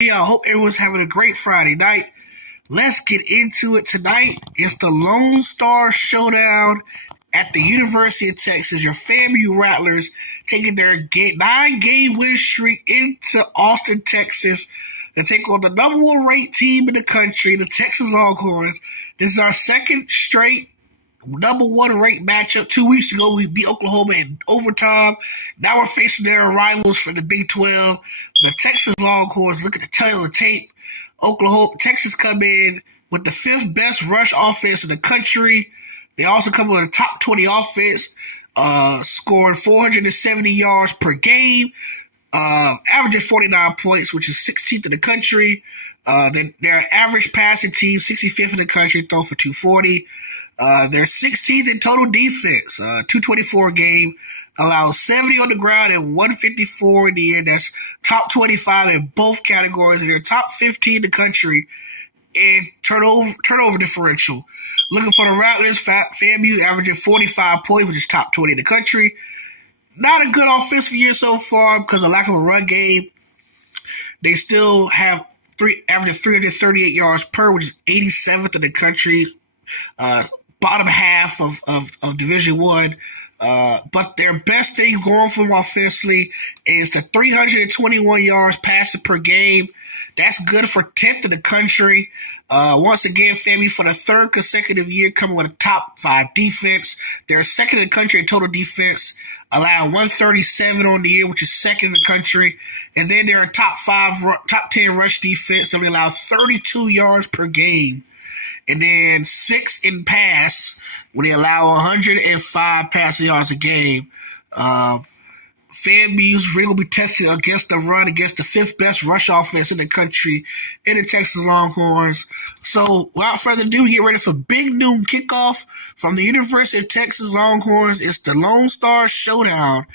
I hope everyone's having a great Friday night. Let's get into it tonight. It's the Lone Star Showdown at the University of Texas. Your FAMU Rattlers taking their 9-game win streak into Austin, Texas to take on the number one ranked team in the country, the Texas Longhorns. This is our second straight number one ranked matchup. 2 weeks ago, we beat Oklahoma in overtime. Now we're facing their rivals from the Big 12. The Texas Longhorns. Look at the tail of the tape. Texas come in with the fifth best rush offense in the country. They also come with a top 20 offense, scoring 470 yards per game, averaging 49 points, which is 16th in the country. Their average passing team, 65th in the country, throw for 240. They're 16th in total defense, 224 a game, allows 70 on the ground and 154 in the air. That's top 25 in both categories, and they're top 15 in the country in turnover differential. Looking for the Rattlers, FAMU averaging 45 points, which is top 20 in the country. Not a good offensive year so far because of lack of a run game. They still have averaging 338 yards per, which is 87th in the country. Bottom half of Division One. But their best thing going for them offensively is the 321 yards passing per game. That's good for 10th in the country. Once again, FAMU for the third consecutive year coming with a top 5 defense. They're second in the country in total defense, allowing 137 on the year, which is second in the country. And then they're a top 10 rush defense, so they allow 32 yards per game. And then 6 in pass, when they allow 105 passing yards a game. FAMU's really going to be tested against the run, against the fifth best rush offense in the country, in the Texas Longhorns. So, without further ado, get ready for big noon kickoff from the University of Texas Longhorns. It's the Lone Star Showdown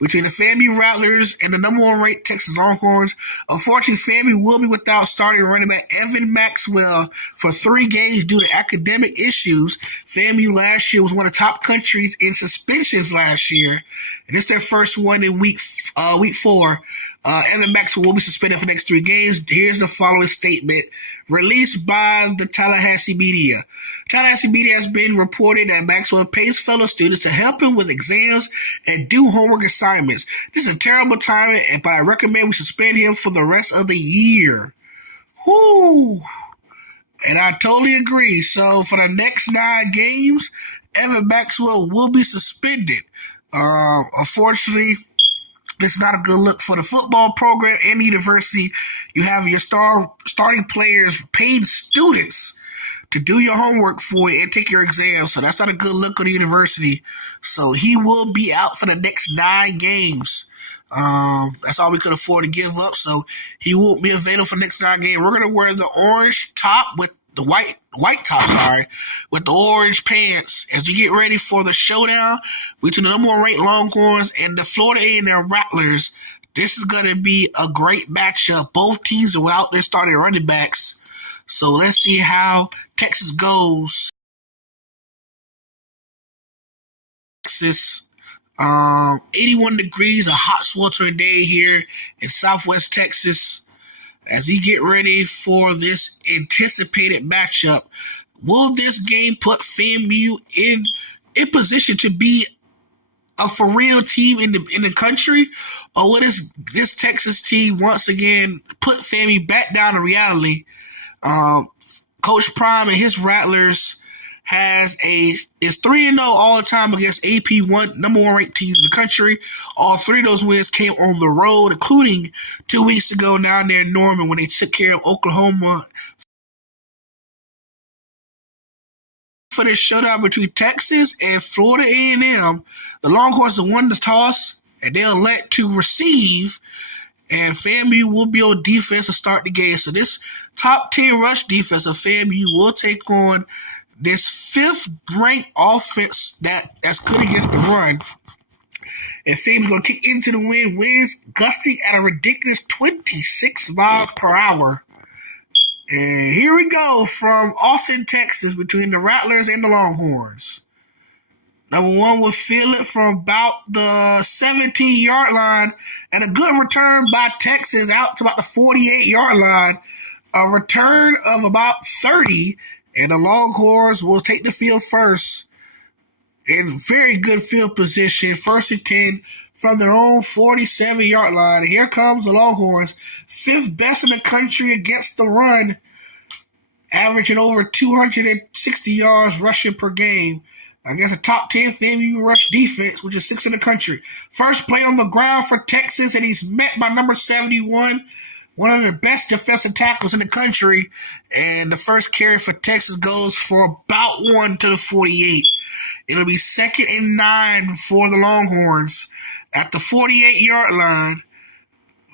between the FAMU Rattlers and the number one ranked Texas Longhorns. Unfortunately, FAMU will be without starting running back Evan Maxwell for 3 games due to academic issues. FAMU last year was one of the top countries in suspensions last year. And it's their first one in week 4. Evan Maxwell will be suspended for the next 3 games. Here's the following statement released by the Tallahassee media. Tallahassee media has been reporting that Maxwell pays fellow students to help him with exams and do homework assignments. This is a terrible time, but I recommend we suspend him for the rest of the year. Whoo! And I totally agree. So for the next 9 games, Evan Maxwell will be suspended. Unfortunately, this is not a good look for the football program and the university. You have your starting players, paid students, to do your homework for you and take your exams. So that's not a good look on the university. So he will be out for the next 9 games. That's all we could afford to give up. So he won't be available for the next 9 games. We're going to wear the orange top with the white top, with the orange pants as we get ready for the showdown between the number one ranked Longhorns and the Florida A&M Rattlers. This is going to be a great matchup. Both teams are out there starting running backs. So let's see how Texas goes. Texas, 81 degrees, a hot sweltering day here in Southwest Texas. As we get ready for this anticipated matchup, will this game put FAMU in position to be a for real team in the country, or will this Texas team once again put FAMU back down to reality? Coach Prime and his Rattlers is 3-0 all the time against AP number one ranked teams in the country. All 3 of those wins came on the road, including 2 weeks ago down there in Norman when they took care of Oklahoma. For this showdown between Texas and Florida A&M, the Longhorns have won the toss and they'll elect to receive, and FAMU will be on defense to start the game. So this top 10 rush defense of FAMU will take on this 5th ranked offense that's good against the run. And FAMU's going to kick into the wind, winds gusting at a ridiculous 26 miles per hour. And here we go from Austin, Texas, between the Rattlers and the Longhorns. Number one will field it from about the 17-yard line, and a good return by Texas out to about the 48-yard line. A return of about 30, and the Longhorns will take the field first. In very good field position, 1st and 10 from their own 47-yard line. Here comes the Longhorns, 5th best in the country against the run, averaging over 260 yards rushing per game. Against a top 10 FAMU rush defense, which is 6th in the country. First play on the ground for Texas, and he's met by number 71, one of the best defensive tackles in the country. And the first carry for Texas goes for about 1 to the 48. It'll be 2nd and 9 for the Longhorns at the 48-yard line.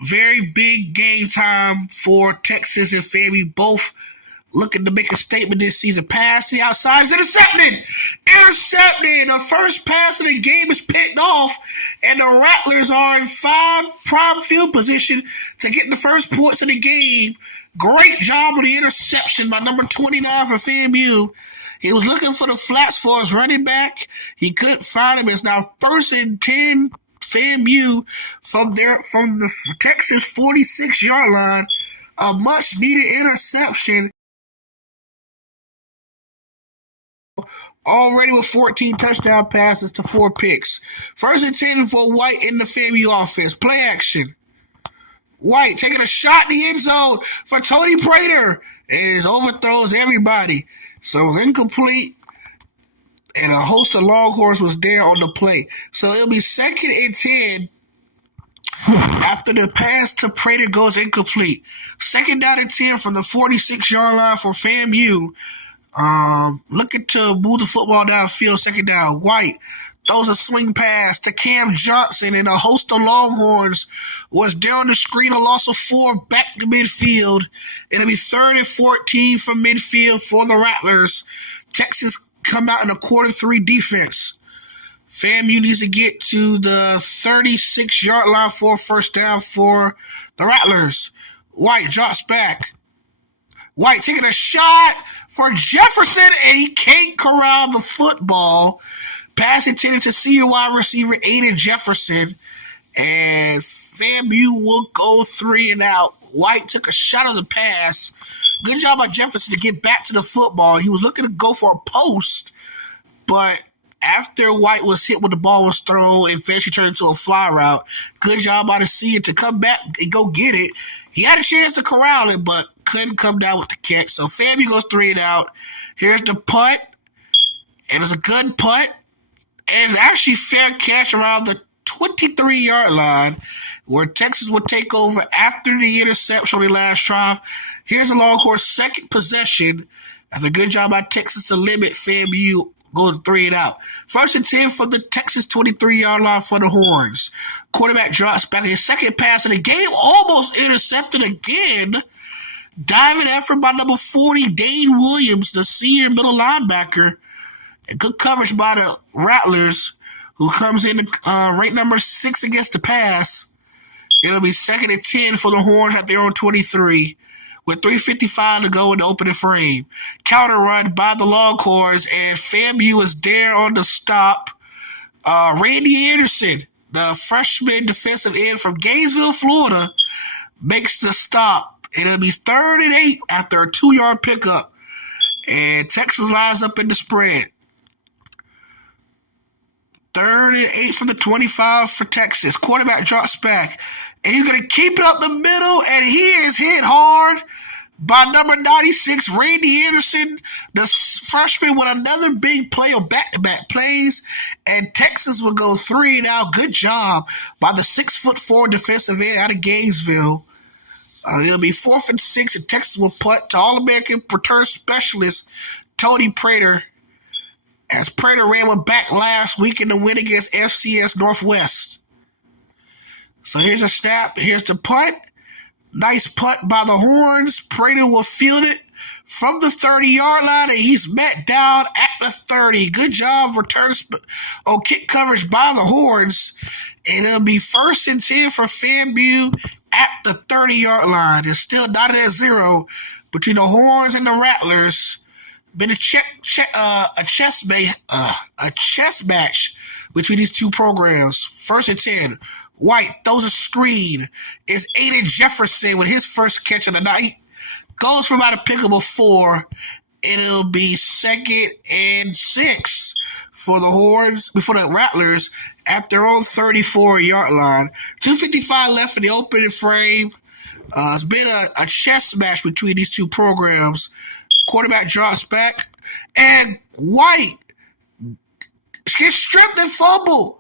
Very big game time for Texas and FAMU, both looking to make a statement this season. Pass to the outside is intercepted. The first pass of the game is picked off, and the Rattlers are in prime field position to get the first points of the game. Great job with the interception by number 29 for FAMU. He was looking for the flats for his running back. He couldn't find him. It's now 1st and 10 FAMU from the Texas 46-yard line. A much-needed interception. Already with 14 touchdown passes to 4 picks. 1st and 10 for White in the FAMU offense. Play action. White taking a shot in the end zone for Tony Prater. And it overthrows everybody. So it was incomplete. And a host of Longhorns was there on the play. So it'll be 2nd and 10 after the pass to Prater goes incomplete. 2nd down and 10 from the 46-yard line for FAMU. Looking to move the football downfield, 2nd down. White throws a swing pass to Cam Johnson, and a host of Longhorns was down the screen, a loss of 4 back to midfield. It'll be 3rd and 14 from midfield for the Rattlers. Texas come out in a 1/4-3 defense. FAMU needs to get to the 36-yard line for a first down for the Rattlers. White drops back. White taking a shot for Jefferson, and he can't corral the football. Pass intended to senior wide receiver Aiden Jefferson, and FAMU will go 3 and out. White took a shot of the pass. Good job by Jefferson to get back to the football. He was looking to go for a post, but after White was hit when the ball was thrown and eventually turned into a fly route, good job by the senior to come back and go get it. He had a chance to corral it, but couldn't come down with the catch. So FAMU goes 3 and out. Here's the punt, and it's a good punt. And it's actually fair catch around the 23-yard line, where Texas would take over after the interception on the last drive. Here's a Longhorns' 2nd possession. That's a good job by Texas to limit FAMU going 3 and out. 1st and 10 for the Texas 23-yard line for the Horns. Quarterback drops back. His 2nd pass of the game, almost intercepted again. Diving effort by number 40, Dane Williams, the senior middle linebacker. And good coverage by the Rattlers, who comes in rate number 6 against the pass. It'll be 2nd and 10 for the Horns at their own 23. With 3:55 to go in the opening frame. Counter run by the Longhorns, and FAMU is there on the stop. Randy Anderson, the freshman defensive end from Gainesville, Florida, makes the stop. It'll be 3rd and 8 after a 2-yard pickup. And Texas lines up in the spread. 3rd and 8 from the 25 for Texas. Quarterback drops back. And he's going to keep it up the middle, and he is hit hard by number 96, Randy Anderson, the freshman, with another big play or back-to-back plays. And Texas will go 3 and out. Good job by the 6'4" defensive end out of Gainesville. It'll be 4th and 6, and Texas will punt to All-American return specialist Tony Prater, as Prater ran one back last week in the win against FCS Northwest. So here's a snap. Here's the punt. Nice punt by the Horns. Prater will field it from the 30-yard line, and he's met down at the 30. Good job return on kick coverage by the Horns. And it'll be 1st and 10 for FAMU at the 30-yard line. It's still 9-0 between the Horns and the Rattlers. been a chess match between these two programs. First and 10. White throws a screen. It's Aiden Jefferson with his first catch of the night. Goes for about a pickable 4. And it'll be 2nd and 6 for the Horns, before the Rattlers, at their own 34-yard line. 2:55 left in the opening frame. It's been a chess match between these two programs. Quarterback drops back, and White gets stripped and fumbled.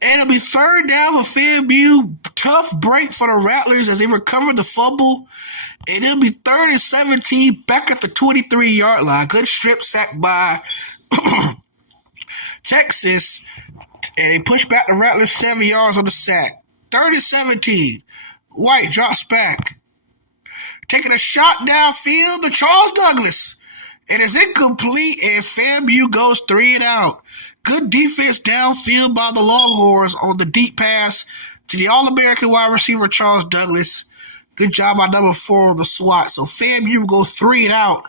And it'll be 3rd down for FAMU. Tough break for the Rattlers as they recovered the fumble. And it'll be 3rd and 17 back at the 23-yard line. Good strip sack by Texas. And they push back the Rattlers 7 yards on the sack. 3rd and 17. White drops back. Taking a shot downfield to Charles Douglas. It is incomplete, and FAMU goes 3 and out. Good defense downfield by the Longhorns on the deep pass to the All-American wide receiver Charles Douglas. Good job by number 4 on the SWAT. So FAMU go 3 and out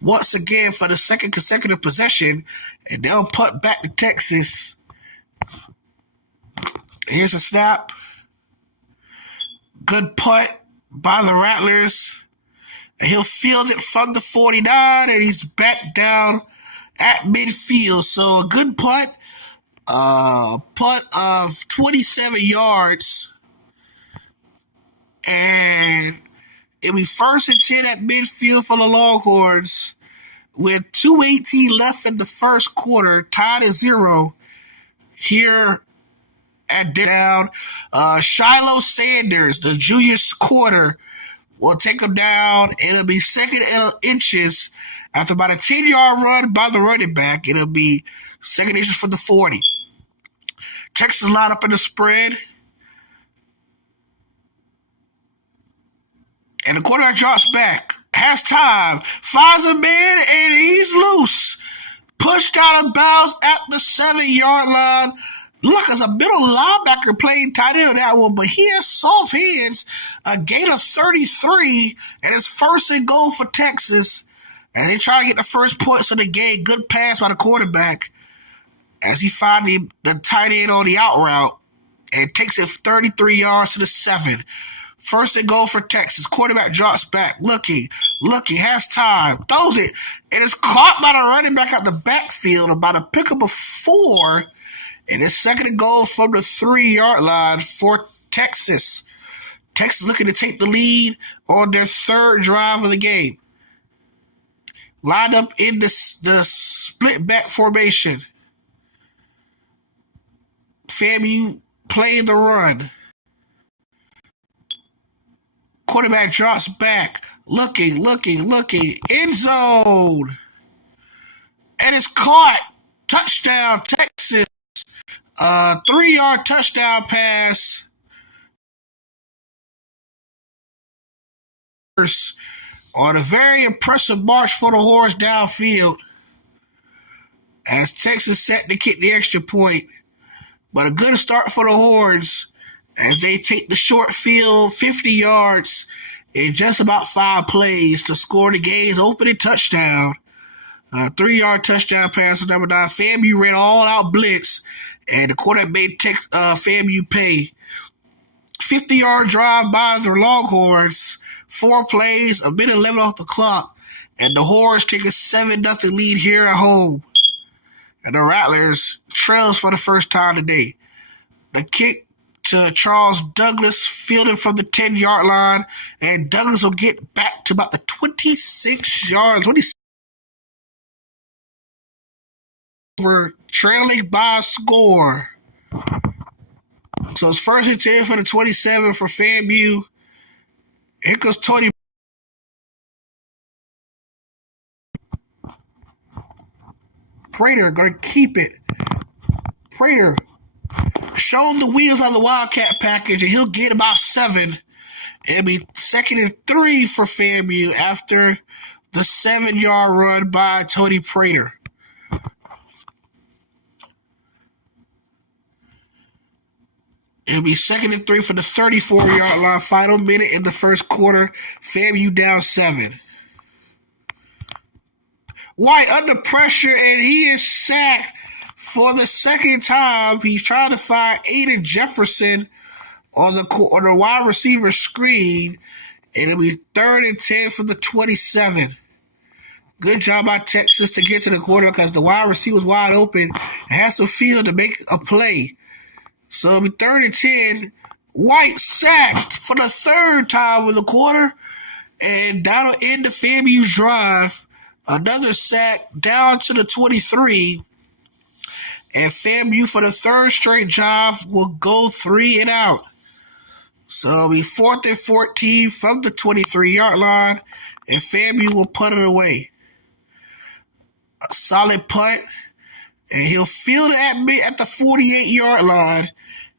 once again for the second consecutive possession, and they'll punt back to Texas. Here's a snap. Good punt by the Rattlers. And he'll field it from the 49, and he's back down at midfield. So a good punt. Punt of 27 yards. And it'll be 1st and 10 at midfield for the Longhorns with 2:18 left in the first quarter, tied at 0 here at down. Shiloh Sanders, the junior quarter, will take him down. It'll be 2nd inches after about a 10-yard run by the running back. It'll be 2nd inches for the 40. Texas line up in the spread. And the quarterback drops back. Has time. Finds a man, and he's loose. Pushed out of bounds at the 7-yard line. Look, as a middle linebacker playing tight end on that one, but he has soft hands. A gain of 33, and it's 1st and goal for Texas. And they try to get the first points of the game. Good pass by the quarterback as he finds the tight end on the out route and takes it 33 yards to the 7. 1st and goal for Texas. Quarterback drops back. Looking, has time. Throws it. And it's caught by the running back out the backfield about a pickup of 4. And it's 2nd and goal from the 3-yard line for Texas. Texas looking to take the lead on their 3rd drive of the game. Lined up in the split back formation. FAMU playing the run. Quarterback drops back. Looking. End zone. And it's caught. Touchdown, Texas. 3-yard touchdown pass. On a very impressive march for the Horns downfield. As Texas set to kick the extra point. But a good start for the Horns as they take the short field 50 yards in just about 5 plays to score the game's opening touchdown. 3-yard touchdown pass to number 9. FAMU ran all-out blitz, and the quarterback made FAMU pay. 50-yard drive by the Longhorns. 4 plays, a minute 11 off the clock, and the Horns take a 7-0 lead here at home. And the Rattlers trails for the first time today. The kick to Charles Douglas, fielded from the 10-yard line, and Douglas will get back to about the 26 yards. We're trailing by a score. So it's 1st and 10 for the 27 for FAMU. Here goes Tony. Prater going to keep it. Prater showed the wheels on the Wildcat package, and he'll get about 7. It'll be 2nd and 3 for FAMU after the 7-yard run by Tony Prater. It'll be 2nd and 3 for the 34-yard line. Final minute in the first quarter. FAMU down 7. White under pressure, and he is sacked for the second time. He's trying to find Aiden Jefferson on the wide receiver screen, and it'll be 3rd and 10 for the 27. Good job by Texas to get to the quarter because the wide receiver was wide open and has some field to make a play. So it'll be 3rd and 10. White sacked for the 3rd time in the quarter, and that'll end the FAMU drive. Another sack down to the 23. And FAMU for the 3rd straight drive will go 3 and out. So it'll be 4th and 14 from the 23-yard line, and FAMU will punt it away. A solid punt, and he'll field it at the 48-yard line,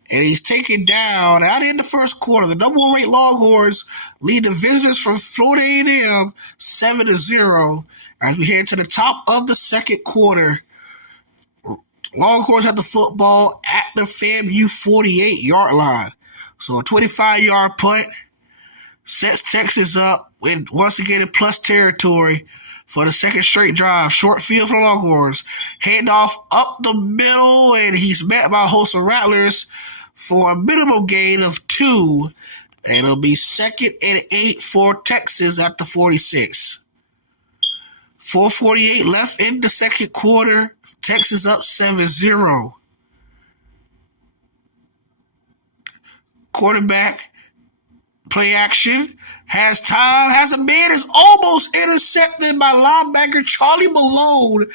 and he's taken down out in the first quarter. The number 1 ranked Longhorns lead the visitors from Florida A&M 7-0 as we head to the top of the second quarter. Longhorns have the football at the FAMU 48-yard line. So a 25-yard punt sets Texas up with once again in plus territory for the second straight drive. Short field for the Longhorns. Handoff up the middle, and he's met by a host of Rattlers for a minimum gain of 2. And it'll be 2nd and 8 for Texas at the 46. 4:48 left in the second quarter. Texas up 7-0. Quarterback, play action, has time, has a man, is almost intercepted by linebacker Charlie Malone.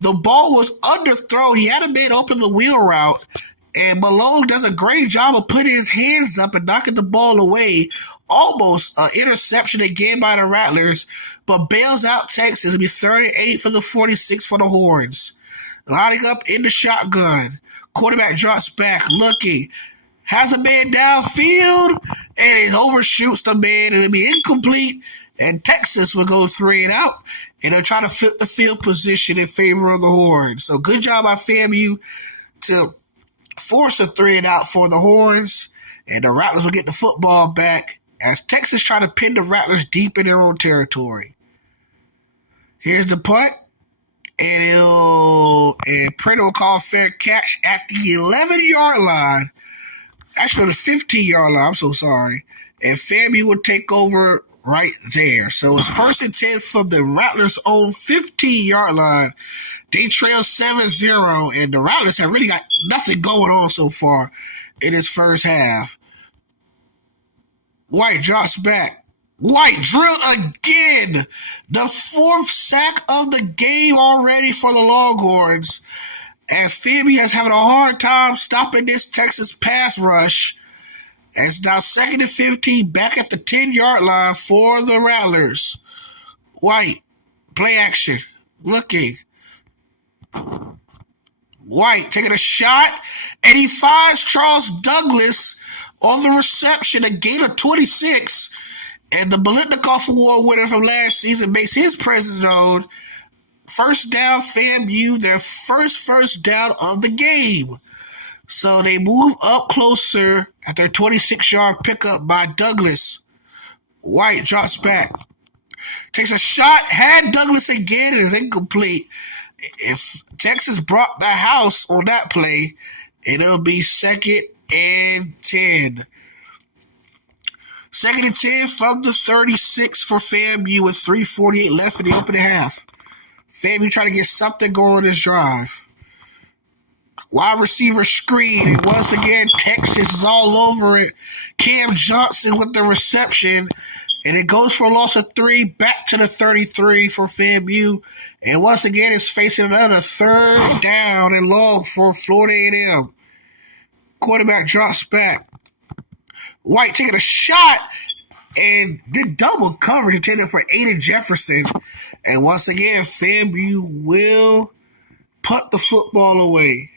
The ball was underthrown. He had a man open the wheel route, and Malone does a great job of putting his hands up and knocking the ball away. Almost an interception again by the Rattlers, but bails out Texas. It'll be 3rd and 8 for the 46 for the Horns. Lining up in the shotgun. Quarterback drops back, looking. Has a man downfield, and it overshoots the man, and it'll be incomplete, and Texas will go 3 and out, and they'll try to flip the field position in favor of the Horns. So good job by FAMU to force a 3 and out for the Horns, and the Rattlers will get the football back as Texas try to pin the Rattlers deep in their own territory. Here's the punt, and Prater will call fair catch at the 11-yard line. Actually, the 15-yard line, I'm so sorry. And FAMU will take over right there. So it's 1st and 10 from the Rattlers' own 15-yard line. They trail 7-0, and the Rattlers have really got nothing going on so far in this first half. White drops back. White drilled again. The 4th sack of the game already for the Longhorns, as FAMU is having a hard time stopping this Texas pass rush. It's now 2nd and 15 back at the 10-yard line for the Rattlers. White, play action, looking. White taking a shot, and he finds Charles Douglas on the reception, a gain of 26. And the Biletnikoff Award winner from last season makes his presence known. First down, FAMU, their first down of the game. So they move up closer at their 26-yard pickup by Douglas. White drops back. Takes a shot, had Douglas again, and is incomplete. If Texas brought the house on that play, it'll be 2nd and 10. 2nd and 10 from the 36 for FAMU with 3:48 left in the opening half. FAMU trying to get something going this drive. Wide receiver screen. And once again, Texas is all over it. Cam Johnson with the reception. And it goes for a loss of 3 back to the 33 for FAMU. And once again, it's facing another 3rd down and long for Florida A&M. Quarterback drops back. White taking a shot and did double coverage intended for Aiden Jefferson. And once again, FAMU will punt the football away.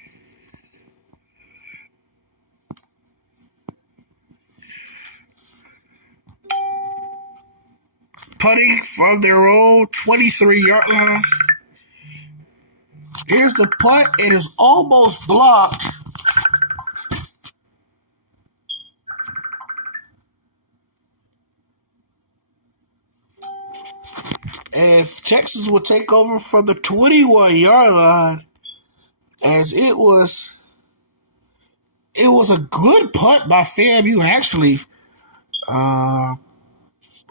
Punting from their own 23-yard line. Here's the punt. It is almost blocked. And Texas will take over from the 21-yard line, as it was a good punt by FAMU, actually.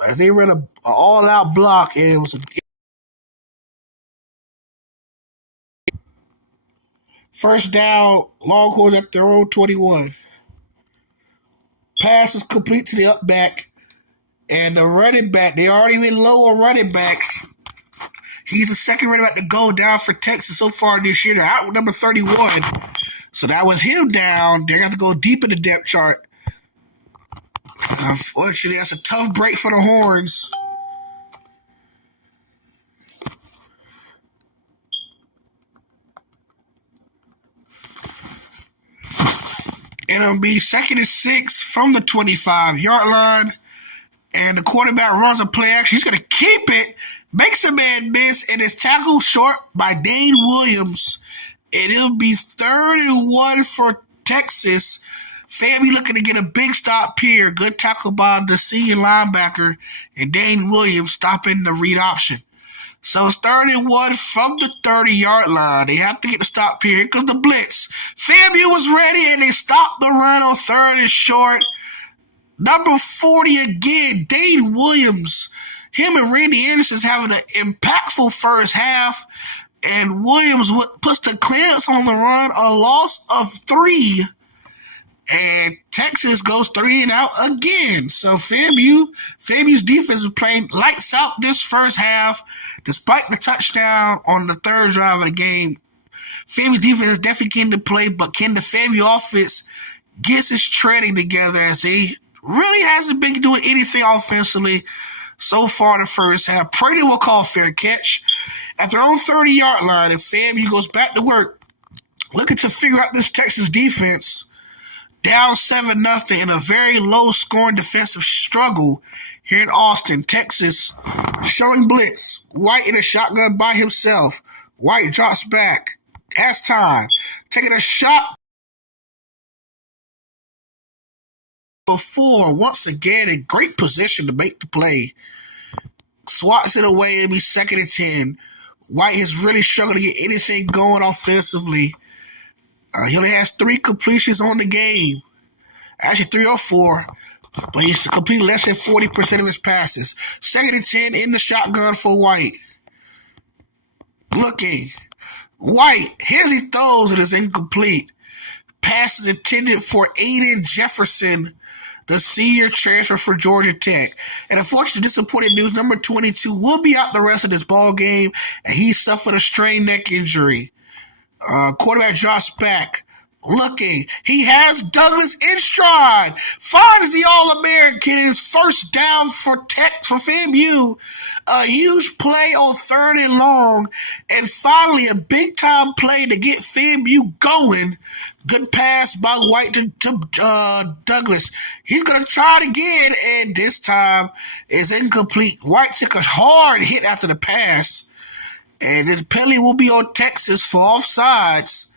As they ran an all-out block, and it was a first down. Longhorns at their own 21. Pass is complete to the up back, and the running back, they already been low on running backs. He's the second running back to go down for Texas so far this year. They're out with number 31. So that was him down. They're going to go deep in the depth chart. Unfortunately, that's a tough break for the Horns. It'll be 2nd and 6 from the 25-yard line. And the quarterback runs a play action. He's going to keep it. Makes a man miss, and is tackled short by Dane Williams. And it'll be 3rd and 1 for Texas. FAMU looking to get a big stop here. Good tackle by the senior linebacker, and Dane Williams stopping the read option. So it's 3rd and 1 from the 30-yard line. They have to get the stop here. Here comes the blitz. FAMU was ready, and they stopped the run on 3rd and short. Number 40 again, Dane Williams. Him and Randy Anderson's having an impactful first half, and Williams puts the clearance on the run, a loss of 3. And Texas goes 3 and out again. So FAMU's defense is playing lights out this first half, despite the touchdown on the 3rd drive of the game. FAMU's defense is definitely getting to play, but can the FAMU offense get its treading together, as they really hasn't been doing anything offensively so far in the first half. Brady will call fair catch at their own 30-yard line, and FAMU goes back to work, looking to figure out this Texas defense. Down 7-0 in a very low-scoring defensive struggle here in Austin, Texas. Showing blitz. White in a shotgun by himself. White drops back. Has time. Taking a shot. Before, once again, in great position to make the play. Swats it away. It'll be 2nd and 10. White has really struggled to get anything going offensively. He only has 3 completions on the game. Actually, 3 or 4. But he's completed less than 40% of his passes. 2nd and 10 in the shotgun for White. Looking. White. Here's he throws. It is incomplete. Pass is intended for Aiden Jefferson, the senior transfer for Georgia Tech. And unfortunately, disappointing news, number 22 will be out the rest of this ball game, and he suffered a strained neck injury. Quarterback drops back. Looking. He has Douglas in stride. Finds the All-American. His first down for FAMU. A huge play on 3rd and long. And finally, a big-time play to get FAMU going. Good pass by White to Douglas. He's going to try it again, and this time is incomplete. White took a hard hit after the pass. And this penalty will be on Texas for offsides.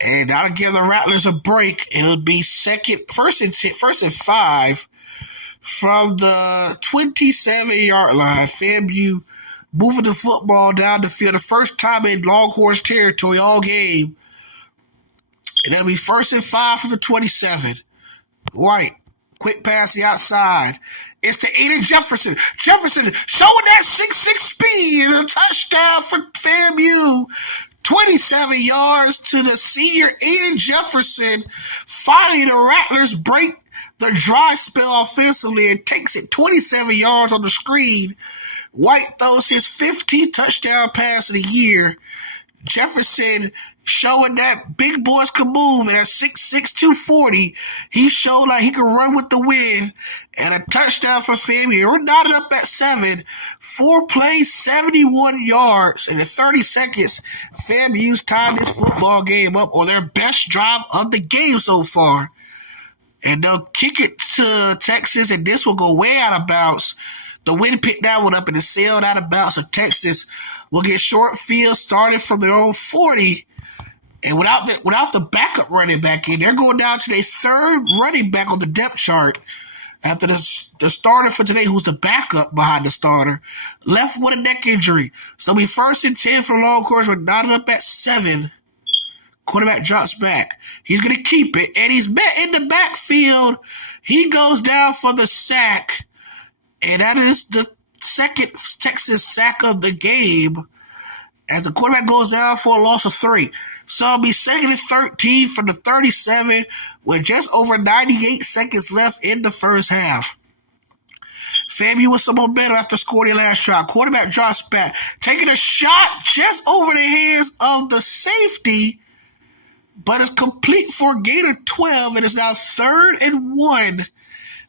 And that'll give the Rattlers a break. It'll be first and 5 from the 27-yard line. FAMU moving the football down the field. The first time in Longhorns territory all game. And that'll be 1st and 5 for the 27. White, quick pass the outside. It's to Aiden Jefferson. Jefferson showing that 6'6" speed. A touchdown for FAMU. 27 yards to the senior Aiden Jefferson. Finally, the Rattlers break the dry spell offensively and takes it 27 yards on the screen. White throws his 15th touchdown pass of the year. Jefferson showing that big boys can move, and at 6'6", 240, he showed like he could run with the wind. And a touchdown for FAMU. We're knotted up at 7. 4 plays, 71 yards. And in 30 seconds, FAMU's tied this football game up on their best drive of the game so far. And they'll kick it to Texas, and this will go way out of bounds. The wind picked that one up, and it sailed out of bounds. So Texas will get short field started from their own 40. And without the backup running back in, they're going down to their 3rd running back on the depth chart. after the starter for today, who's the backup behind the starter, left with a neck injury. So we 1st and 10 for long course. We're knotted up at 7. Quarterback drops back. He's going to keep it, and he's met in the backfield. He goes down for the sack, and that is the second Texas sack of the game as the quarterback goes down for a loss of 3. So it'll be 2nd and 13 from the 37 with just over 98 seconds left in the first half. FAMU with some momentum after scoring the last shot. Quarterback drops back, taking a shot just over the hands of the safety, but it's complete for a gain of 12, and it's now 3rd and 1.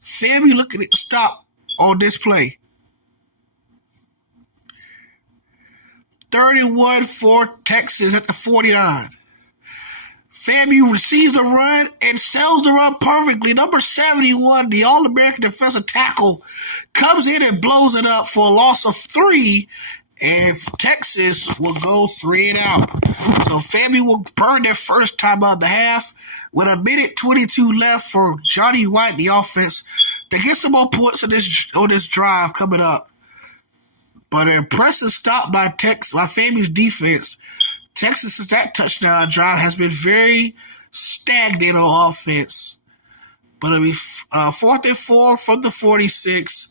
FAMU looking at the stop on this play. 31 for Texas at the 49. FAMU receives the run and sells the run perfectly. Number 71, the All-American defensive tackle, comes in and blows it up for a loss of 3, and Texas will go 3 and out. So FAMU will burn their first time out of the half with 1:22 left for Johnny White, the offense, to get some more points on this drive coming up. But an impressive stop by FAMU's defense. Texas's that touchdown drive has been very stagnant on offense. But it'll be 4th and 4 from the 46.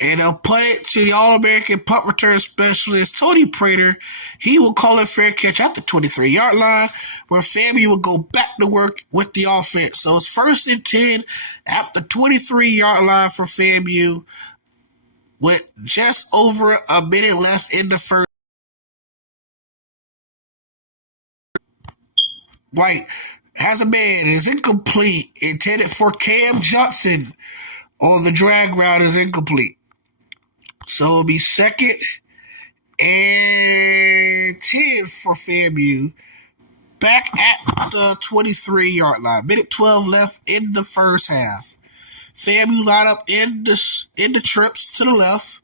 And they'll punt it to the All-American punt return specialist, Tony Prater. He will call it fair catch at the 23-yard line, where FAMU will go back to work with the offense. So it's 1st and 10 at the 23-yard line for FAMU, with just over a minute left in the first. White has a man. It is incomplete. Intended for Cam Johnson on the drag route is incomplete. So it'll be 2nd and 10 for FAMU. Back at the 23-yard line. 1:12 left in the first half. FAMU line up in the trips to the left.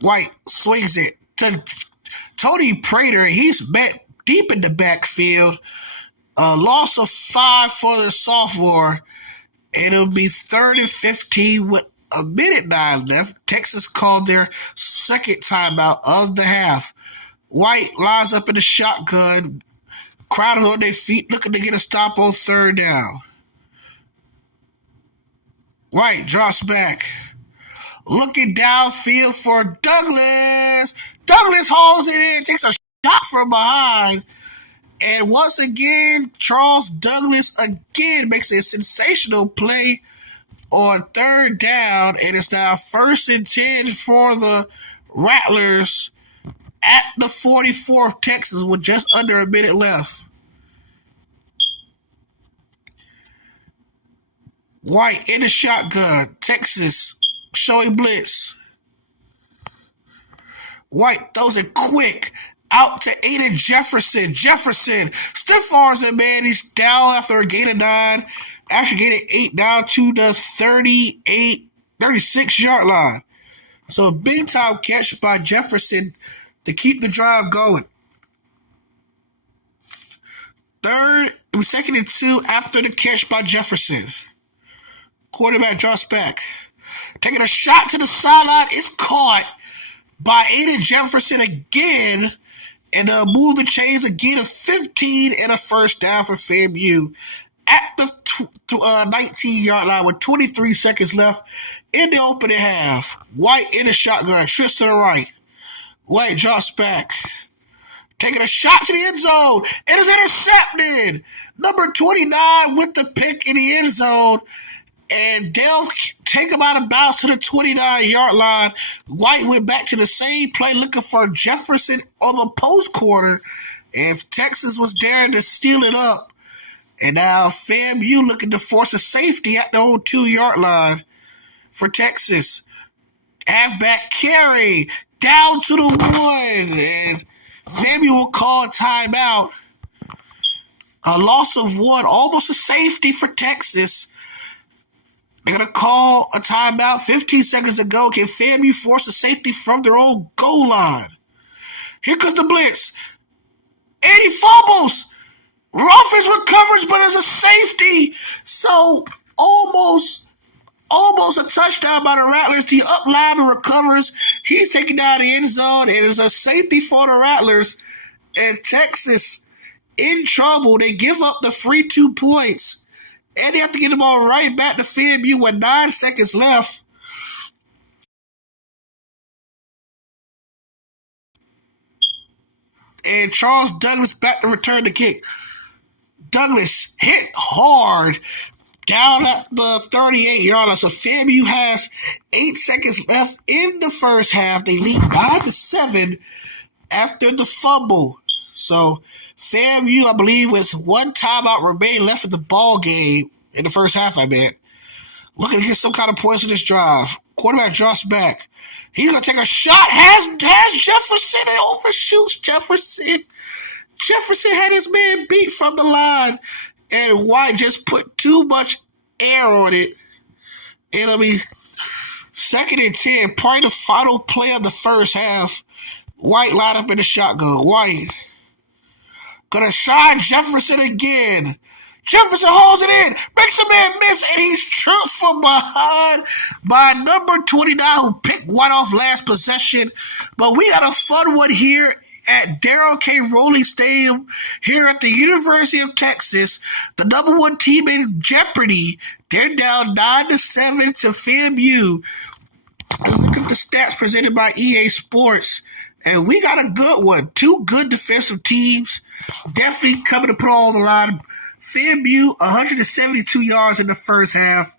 White swings it to Tony Prater. He's met deep in the backfield. A loss of 5 for the sophomore. And it'll be 3rd and 15 with 1:09 left. Texas called their second timeout of the half. White lines up in the shotgun. Crowd on their feet looking to get a stop on 3rd down. White drops back. Looking downfield for Douglas. Douglas hauls it in, takes a shot from behind. And once again, Charles Douglas again makes a sensational play on 3rd down. And it's now 1st and 10 for the Rattlers at the 44th Texas with just under a minute left. White in the shotgun. Texas showing blitz. White throws it quick out to Aiden Jefferson. Jefferson stiff arms it, man. He's down after a gain of 9. Actually gained 8 down to the 36-yard line. So a big time catch by Jefferson to keep the drive going. 2nd and 2 after the catch by Jefferson. Quarterback drops back. Taking a shot to the sideline. It's caught by Aiden Jefferson again. And move the chains again of 15 and a first down for FAMU at the 19-yard line with 23 seconds left in the opening half. White in the shotgun. Trips to the right. White drops back. Taking a shot to the end zone. It is intercepted. Number 29 with the pick in the end zone. And they'll take him out of bounds to the 29-yard line. White went back to the same play looking for Jefferson on the post corner. If Texas was daring to steal it up. And now FAMU looking to force a safety at the old 2-yard line for Texas. Halfback carry down to the 1. And FAMU will call a timeout. A loss of 1, almost a safety for Texas. They're going to call a timeout. 15 seconds to go. Can FAMU force a safety from their own goal line? Here comes the blitz. And he fumbles. Offense recovers, but as a safety. So almost a touchdown by the Rattlers. The up lineman recovers. He's taken down the end zone. It is a safety for the Rattlers. And Texas in trouble. They give up the free 2 points. And they have to get the ball right back to FAMU with 9 seconds left. And Charles Douglas back to return the kick. Douglas hit hard down at the 38-yard line. So FAMU has 8 seconds left in the first half. They lead 9-7 after the fumble. So FAMU, I believe, with 1 timeout remaining left in the ball game in the first half, I bet, looking to get some kind of points in this drive. Quarterback drops back. He's going to take a shot. Has Jefferson and overshoots Jefferson. Jefferson had his man beat from the line, and White just put too much air on it. It'll be 2nd and 10, probably the final play of the first half. White lined up in the shotgun. White gonna shine Jefferson again. Jefferson holds it in, makes a man miss, and he's tripped from behind by number 29 who picked White off last possession. But we got a fun one here at Darrell K. Rowley Stadium here at the University of Texas. The number 1 team in jeopardy. They're down 9-7 to FAMU. Look at the stats presented by EA Sports. And we got a good one. 2 good defensive teams. Definitely coming to put all on the line. FAMU, 172 yards in the first half.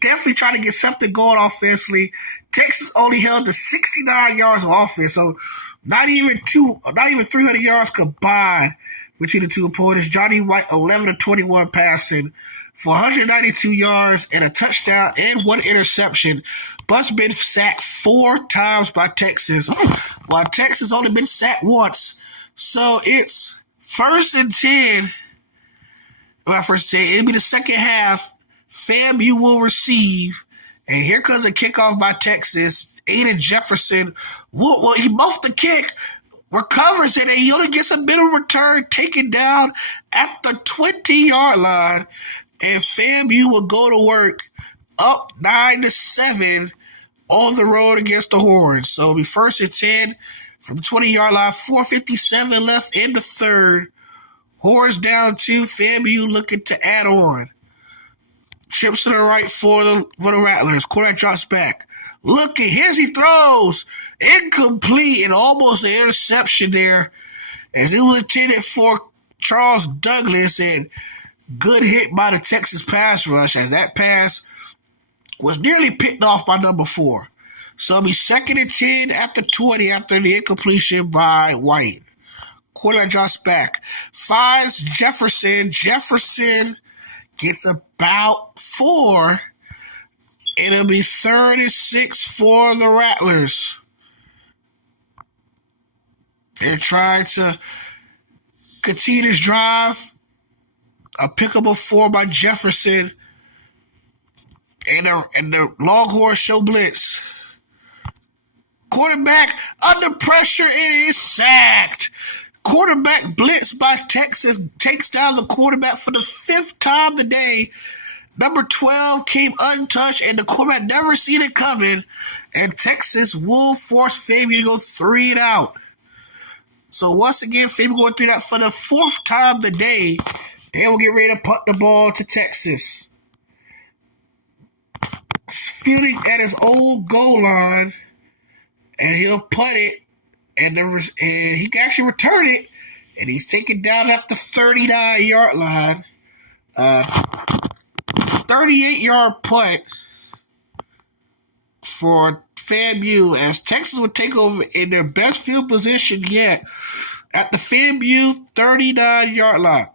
Definitely trying to get something going offensively. Texas only held to 69 yards of offense. So not even 300 yards combined between the two opponents. Johnny White, 11-21 passing for 192 yards and a touchdown and 1 interception. But's been sacked 4 times by Texas, while Texas only been sacked once. So it's 1st and 10. Well, first 10. It'll be the second half. FAMU will receive. And here comes a kickoff by Texas. Aiden Jefferson, he muffed the kick, recovers it, and he only gets a middle return taken down at the 20-yard line. And FAMU will go to work up 9-7 on the road against the Horns. So it'll be 1st and 10 from the 20-yard line, 4:57 left in the third. Horns down 2, FAMU looking to add on. Trips to the right for the Rattlers. Quarterback drops back. Look at his, he throws. Incomplete and almost an interception there as it was intended for Charles Douglas, and good hit by the Texas pass rush as that pass was nearly picked off by number 4. So it'll be 2nd and 10 at the 20 after the incompletion by White. Quarterback drops back. Finds Jefferson. Jefferson gets about 4. It'll be 3rd and 6 for the Rattlers. They're trying to continue this drive. A pickable 4 by Jefferson. And the Longhorns show blitz. Quarterback under pressure and is sacked. Quarterback blitz by Texas takes down the quarterback for the 5th time today. Number 12 came untouched, and the quarterback never seen it coming. And Texas will force FAMU to go 3 and out. So once again, FAMU going 3 and out for the 4th time today. They will get ready to punt the ball to Texas. Fielding at his own goal line, and he'll punt it, and he can actually return it, and he's taken down at the 39-yard line. 38-yard punt for FAMU as Texas would take over in their best field position yet at the FAMU 39-yard line.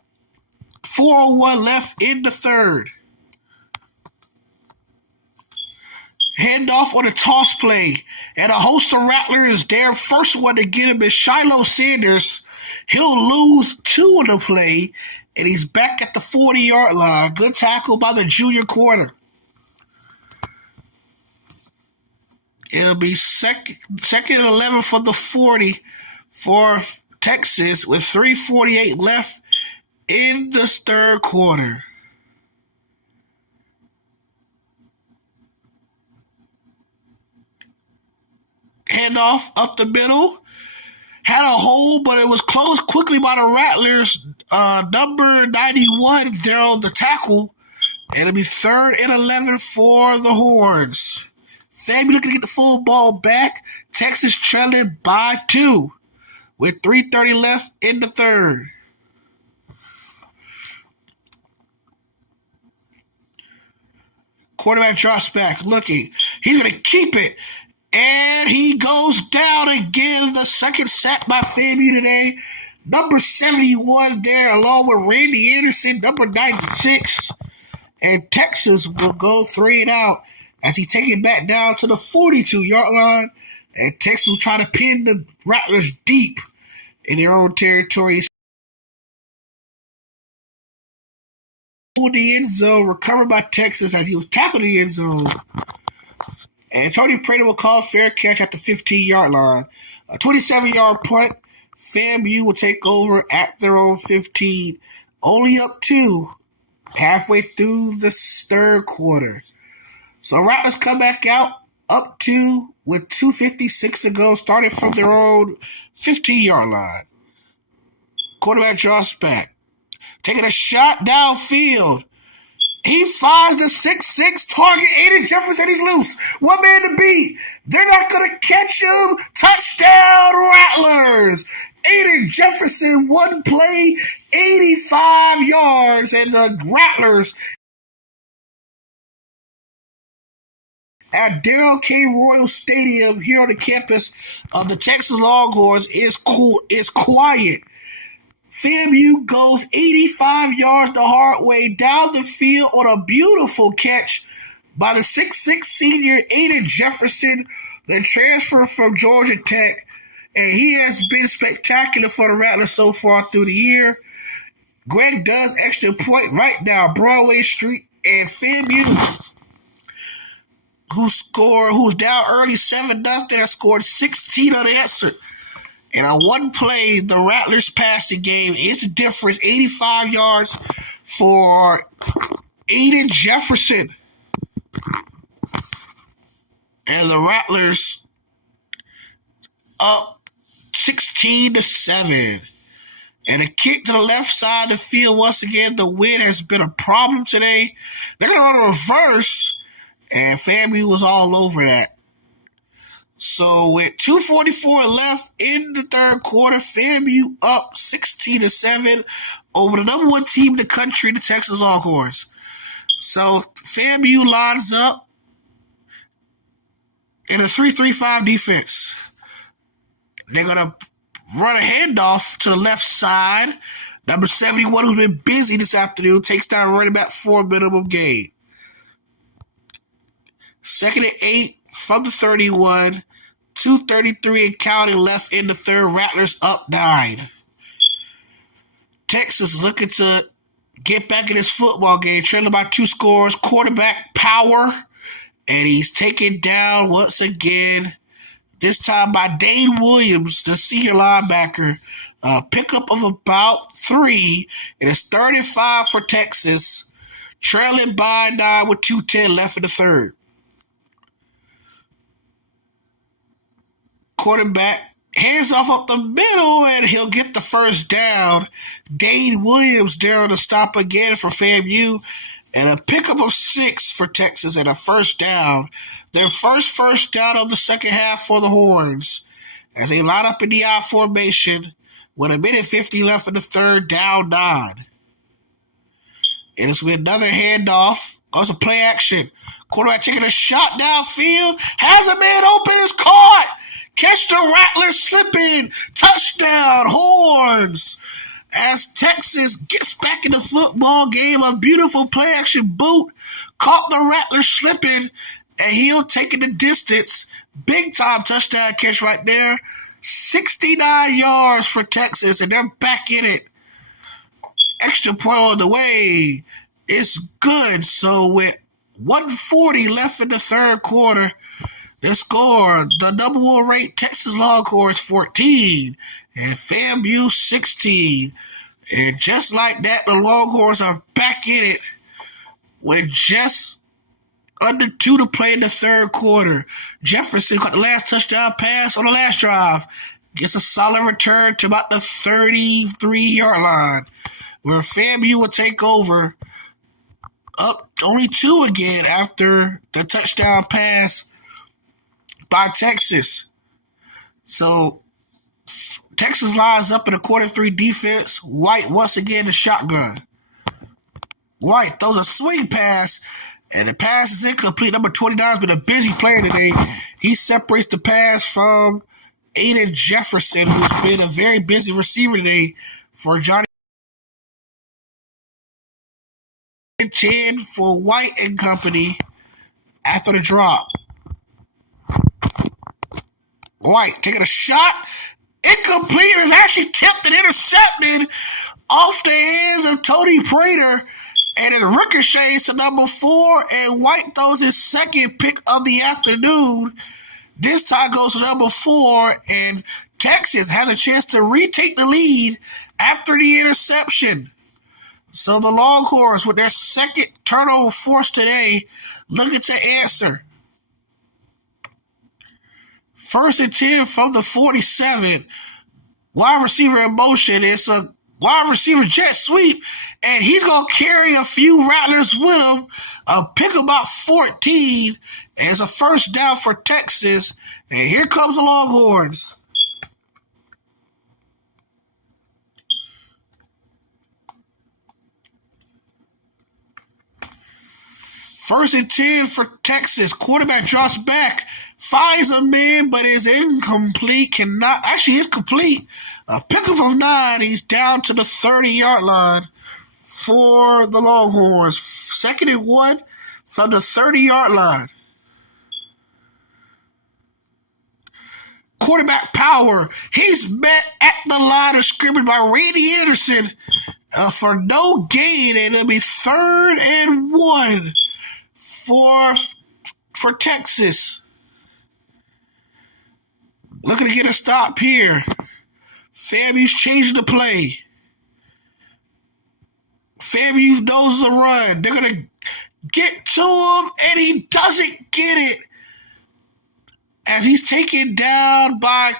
4:01 left in the third. Handoff on a toss play, and a host of Rattlers, their first one to get him is Shiloh Sanders. He'll lose 2 on the play, and he's back at the 40-yard line. Good tackle by the junior corner. It'll be second and 11 for the 40 for Texas with 3:48 left in the third quarter. handoff up the middle. Had a hole, but it was closed quickly by the Rattlers. Number 91 there on the tackle. And it'll be 3rd and 11 for the Horns. FAMU looking to get the full ball back. Texas trailing by 2 with 3:30 left in the third. Quarterback drops back, looking. He's going to keep it. And he goes down again. The second sack by FAMU today. Number 71 there, along with Randy Anderson, number 96. And Texas will go 3 and out as he take it back down to the 42-yard line. And Texas will try to pin the Rattlers deep in their own territory. The end zone, recovered by Texas as he was tackled in the end zone. And Tony Prater will call fair catch at the 15-yard line. A 27-yard punt. FAMU will take over at their own 15. Only up 2 halfway through the third quarter. So Rattlers come back out up 2 with 2:56 to go, starting from their own 15-yard line. Quarterback draws back. Taking a shot downfield. He finds the 6'6" target. Aiden Jefferson, he's loose. One man to beat. They're not going to catch him. Touchdown, Rattlers. Aiden Jefferson, one play, 85 yards. And the Rattlers at Darrell K. Royal Stadium here on the campus of the Texas Longhorns is quiet. FAMU goes 85 yards the hard way down the field on a beautiful catch by the 6'6" senior Aiden Jefferson, the transfer from Georgia Tech. And he has been spectacular for the Rattlers so far through the year. Greg does extra point right now, Broadway Street, and FAMU, who's down early 7-0, has scored 16 unanswered. And on one play, the Rattlers passing game is the difference. 85 yards for Aiden Jefferson. And the Rattlers up 16-7. And a kick to the left side of the field. Once again, the wind has been a problem today. They're going to run a reverse. And FAMU was all over that. So with 2:44 left in the third quarter, FAMU up 16-7 over the number 1 team in the country, the Texas Longhorns. So FAMU lines up in a 3-3-5 defense. They're going to run a handoff to the left side. Number 71, who's been busy this afternoon, takes down running back for minimum gain. 2nd and 8 from the 31. 2:33 and counting left in the third. Rattlers up 9. Texas looking to get back in this football game, trailing by 2 scores. Quarterback power, and he's taken down once again, this time by Dane Williams, the senior linebacker. Pickup of about 3, and it's 3rd and 5 for Texas, trailing by 9 with 2:10 left in the third. Quarterback hands off up the middle, and he'll get the first down. Dane Williams there on the stop again for FAMU, and a pickup of 6 for Texas and a first down. Their first down of the second half for the Horns as they line up in the I formation with 1:50 left in the third, down 9. And it's with another handoff. Also play action. Quarterback taking a shot downfield, has a man open, is caught. Catch the Rattlers slipping. Touchdown, Horns. As Texas gets back in the football game, a beautiful play-action boot. Caught the Rattlers slipping, and he'll take it the distance. Big-time touchdown catch right there. 69 yards for Texas, and they're back in it. Extra point on the way. It's good. So with 1:40 left in the third quarter, the score, the number 1 ranked Texas Longhorns 14 and FAMU 16. And just like that, the Longhorns are back in it with just Under 2 to play in the third quarter. Jefferson caught the last touchdown pass on the last drive. Gets a solid return to about the 33-yard line, where FAMU will take over. Up only 2 again after the touchdown pass by Texas. So Texas lines up in the quarter 3 defense. White once again the shotgun. White throws a swing pass, and the pass is incomplete. Number 29 has been a busy player today. He separates the pass from Aiden Jefferson, who's been a very busy receiver today for Johnny. 10 for White and company after the drop. White taking a shot. Incomplete. Is actually tipped and intercepted off the hands of Tony Prater. And it ricochets to number 4. And White throws his second pick of the afternoon. This time goes to number 4. And Texas has a chance to retake the lead after the interception. So the Longhorns, with their second turnover force today, looking to answer. 1st and 10 from the 47. Wide receiver in motion. It's a wide receiver jet sweep, and he's going to carry a few Rattlers with him. A pick about 14, and it's a first down for Texas. And here comes the Longhorns. First and 10 for Texas. Quarterback drops back, finds a man, but is incomplete. Actually, it's complete. A pickup of 9. He's down to the 30-yard line for the Longhorns. 2nd and 1 from the 30-yard line. Quarterback power. He's met at the line of scrimmage by Randy Anderson for no gain, and it'll be 3rd and 1. For Texas. Looking to get a stop here. FAMU's changing the play. FAMU knows the run. They're going to get to him, and he doesn't get it. As he's taken down by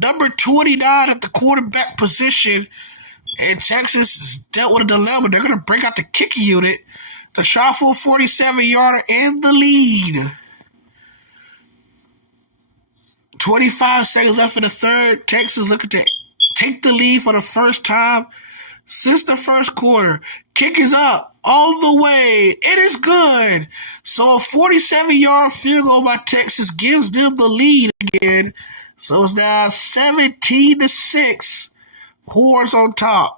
number 29 at the quarterback position. And Texas has dealt with a dilemma. They're going to break out the kicking unit to try for a 47-yarder and the lead. 25 seconds left in the third. Texas looking to take the lead for the first time since the first quarter. Kick is up all the way. It is good. So a 47-yard field goal by Texas gives them the lead again. So it's now 17-6. Horns on top.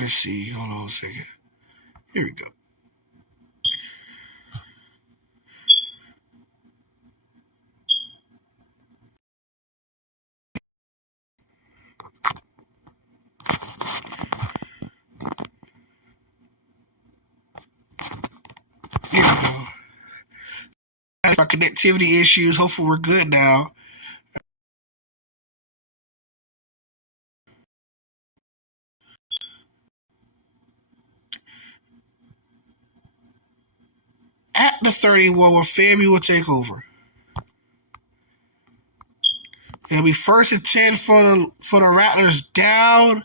Let's see. Hold on a second. Here we go. Here we go. Our connectivity issues. Hopefully we're good now. At the 31, where FAMU will take over. It'll be 1st and 10 for the Rattlers, down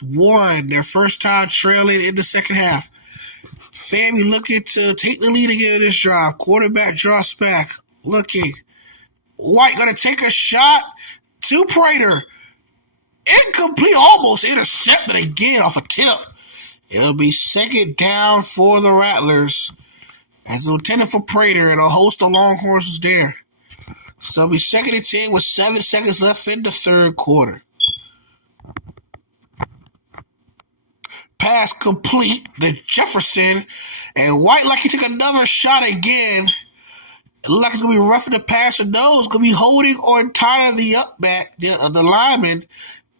1. Their first time trailing in the second half. FAMU looking to take the lead again in this drive. Quarterback drops back. Looking. White going to take a shot to Prater. Incomplete, almost intercepted again off a tip. It'll be 2nd down for the Rattlers. As the lieutenant for Prater and a host of Longhorns is there. So it'll be 2nd and 10 with 7 seconds left in the third quarter. Pass complete to Jefferson. And White, like he took another shot again. It looks like it's going to be roughing the passer. No, it's going to be holding on tight of the the lineman.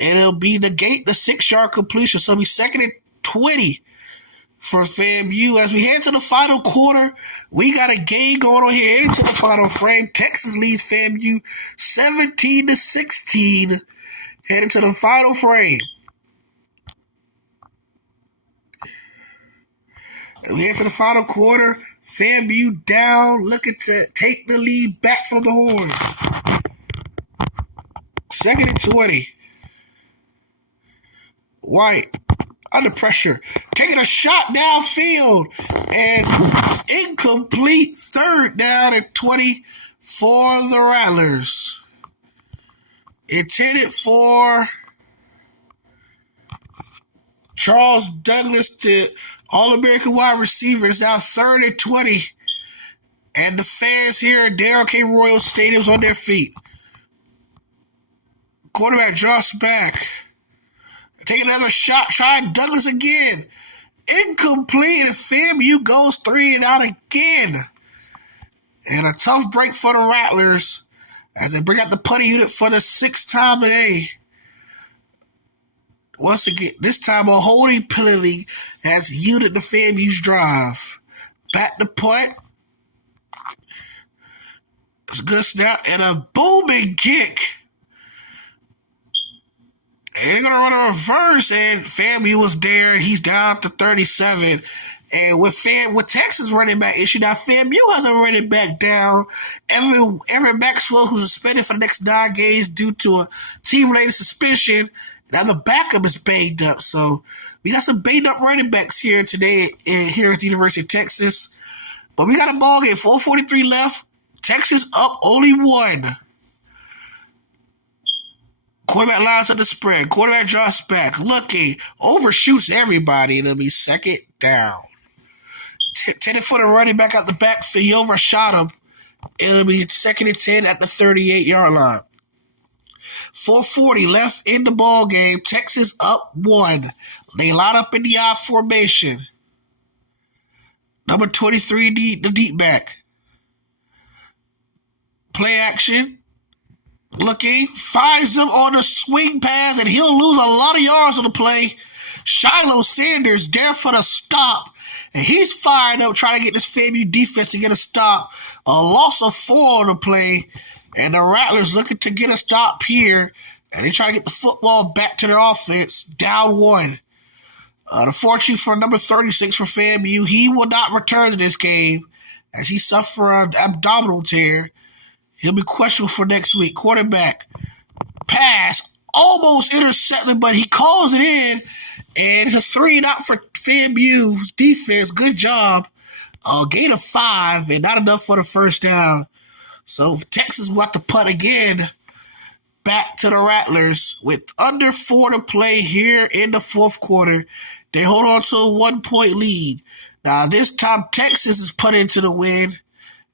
And it'll be negate the 6-yard completion. So it'll be 2nd and 20 for FAMU. As we head to the final quarter, we got a game going on here into the final frame. Texas leads FAMU 17-16. Heading to the final frame. As we head to the final quarter, FAMU down, looking to take the lead back from the Horns. 2nd and 20. White, under pressure, taking a shot downfield, and incomplete. 3rd down and 20 for the Rattlers. Intended for Charles Douglas, the All-American wide receiver. Is now 3rd and 20, and the fans here at Darrell K. Royal Stadium's on their feet. Quarterback drops back. Taking another shot, trying Douglas again. Incomplete, and FAMU goes 3 and out again. And a tough break for the Rattlers as they bring out the punting unit for the 6th time today. Once again, this time a holding penalty has yielded the FAMU's drive. Back to punt. It's a good snap and a booming kick. And they're going to run a reverse, and FAMU was there, and he's down to 37. And with Texas running back issue, now FAMU has a running back down. Evan Maxwell, who's suspended for the next 9 games due to a team-related suspension. Now the backup is banged up. So we got some banged up running backs here today here at the University of Texas. But we got a ball game, 4:43 left. Texas up only 1. Quarterback lines up the spread. Quarterback drops back. Looking. Overshoots everybody. It'll be 2nd down. 10-footer running back out the backfield. He overshot him. It'll be 2nd and 10 at the 38-yard line. 4:40 left in the ball game. Texas up 1. They line up in the I formation. Number 23, the deep back. Play action. Looking, finds him on a swing pass, and he'll lose a lot of yards on the play. Shiloh Sanders there for the stop, and he's fired up trying to get this FAMU defense to get a stop. A loss of 4 on the play, and the Rattlers looking to get a stop here, and they try to get the football back to their offense, down 1. Unfortunately for number 36 for FAMU, he will not return to this game as he suffered an abdominal tear. He'll be questionable for next week. Quarterback, pass, almost intercepted, but he calls it in, and it's a 3 and out for FAMU's defense. Good job. Gain of 5, and not enough for the 1st down. So Texas will have to punt again back to the Rattlers with under 4 to play here in the 4th quarter. They hold on to a 1-point lead. Now this time Texas is punting to the win.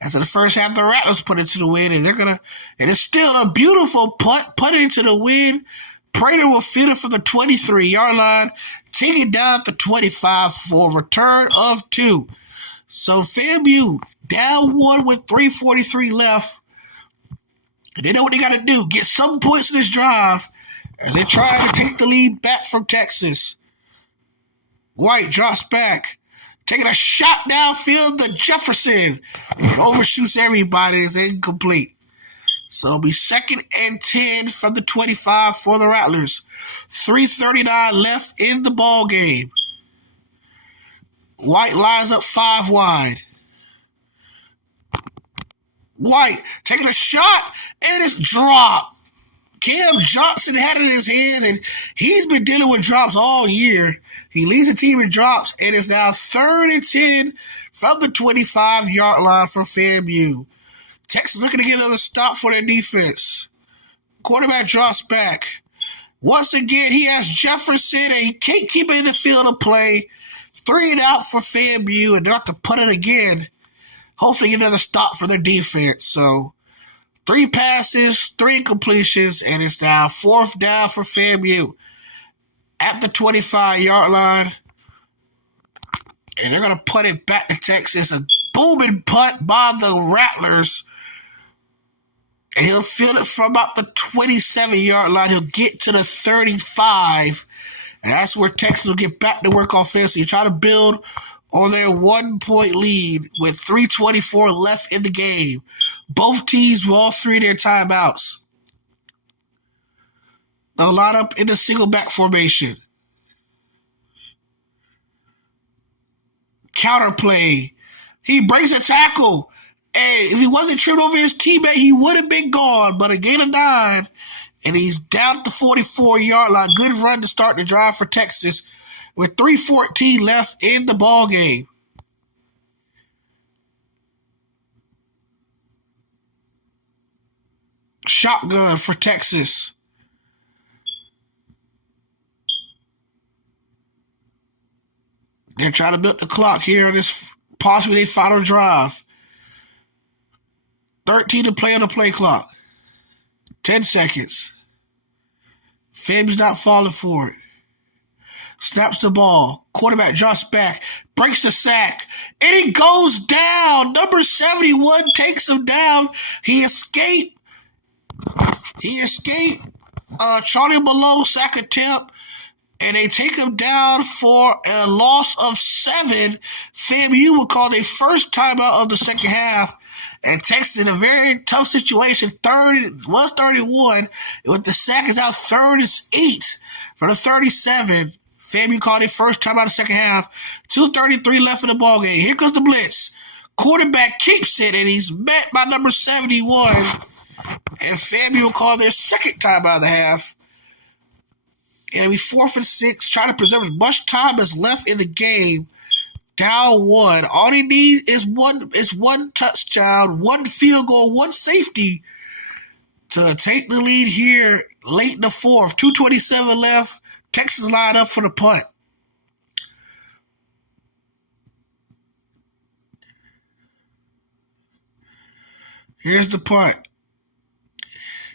After the first half, the Rattlers put it to the win, and it's still a beautiful put into the win. Prater will field it for the 23-yard line, take it down to 25 for a return of 2. So FAMU down 1 with 3:43 left. And they know what they got to do. Get some points in this drive as they try to take the lead back from Texas. White drops back. Taking a shot downfield to Jefferson. It overshoots everybody. It's incomplete. So it'll be 2nd and 10 from the 25 for the Rattlers. 3:39 left in the ball game. White lines up 5 wide. White taking a shot, and it's dropped. Cam Johnson had it in his hands, and he's been dealing with drops all year. He leads the team in drops, and it's now 3rd and 10 from the 25-yard line for FAMU. Texas looking to get another stop for their defense. Quarterback drops back. Once again, he has Jefferson, and he can't keep it in the field of play. 3 and out for FAMU, and they'll have to put it again. Hopefully get another stop for their defense. So 3 passes, 3 completions, and it's now 4th down for FAMU at the 25-yard line. And they're going to put it back to Texas. A booming punt by the Rattlers. And he'll field it from about the 27-yard line. He'll get to the 35. And that's where Texas will get back to work offensively. Try to build on their 1-point lead with 3:24 left in the game. Both teams with all three of their timeouts. They'll line up in the single back formation. Counterplay. He breaks a tackle. And if he wasn't tripped over his teammate, he would have been gone. But a gain of 9. And he's down at the 44-yard line. Good run to start the drive for Texas with 3:14 left in the ball game. Shotgun for Texas. They're trying to build the clock here on this possibly their final drive. 13 to play on the play clock. 10 seconds. FAMU's not falling for it. Snaps the ball. Quarterback drops back. Breaks the sack. And he goes down. Number 71 takes him down. He escaped. Charlie Malone sack attempt. And they take him down for a loss of 7. FAMU will call their first timeout of the second half. And Texas in a very tough situation. Third was 31. With the sack is out, third is 8 for the 37. FAMU called their first timeout of the second half. 2:33 left in the ballgame. Here comes the blitz. Quarterback keeps it, and he's met by number 71. And FAMU will call their second timeout of the half. And we 4th and 6, trying to preserve as much time as left in the game. Down 1. All they need is one touchdown, 1 field goal, 1 safety to take the lead here late in the 4th. 2:27 left. Texas line up for the punt. Here's the punt.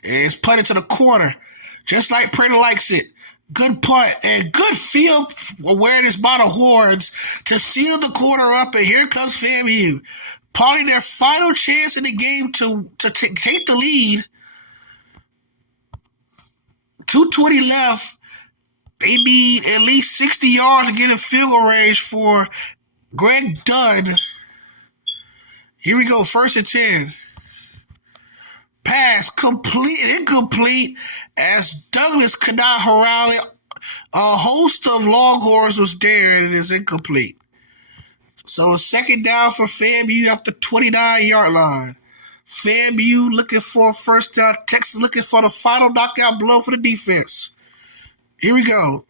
It's punted to the corner, just like Prater likes it. Good punt and good field awareness by the Horns to seal the corner up. And here comes FAMU, parting their final chance in the game to take the lead. 2:20 left. They need at least 60 yards to get in field goal range for Greg Dunn. Here we go, 1st and 10. Pass incomplete as Douglas could not rally. A host of Longhorns was there and it is incomplete. So a second down for FAMU after 29-yard line. FAMU looking for a first down. Texas looking for the final knockout blow for the defense. Here we go.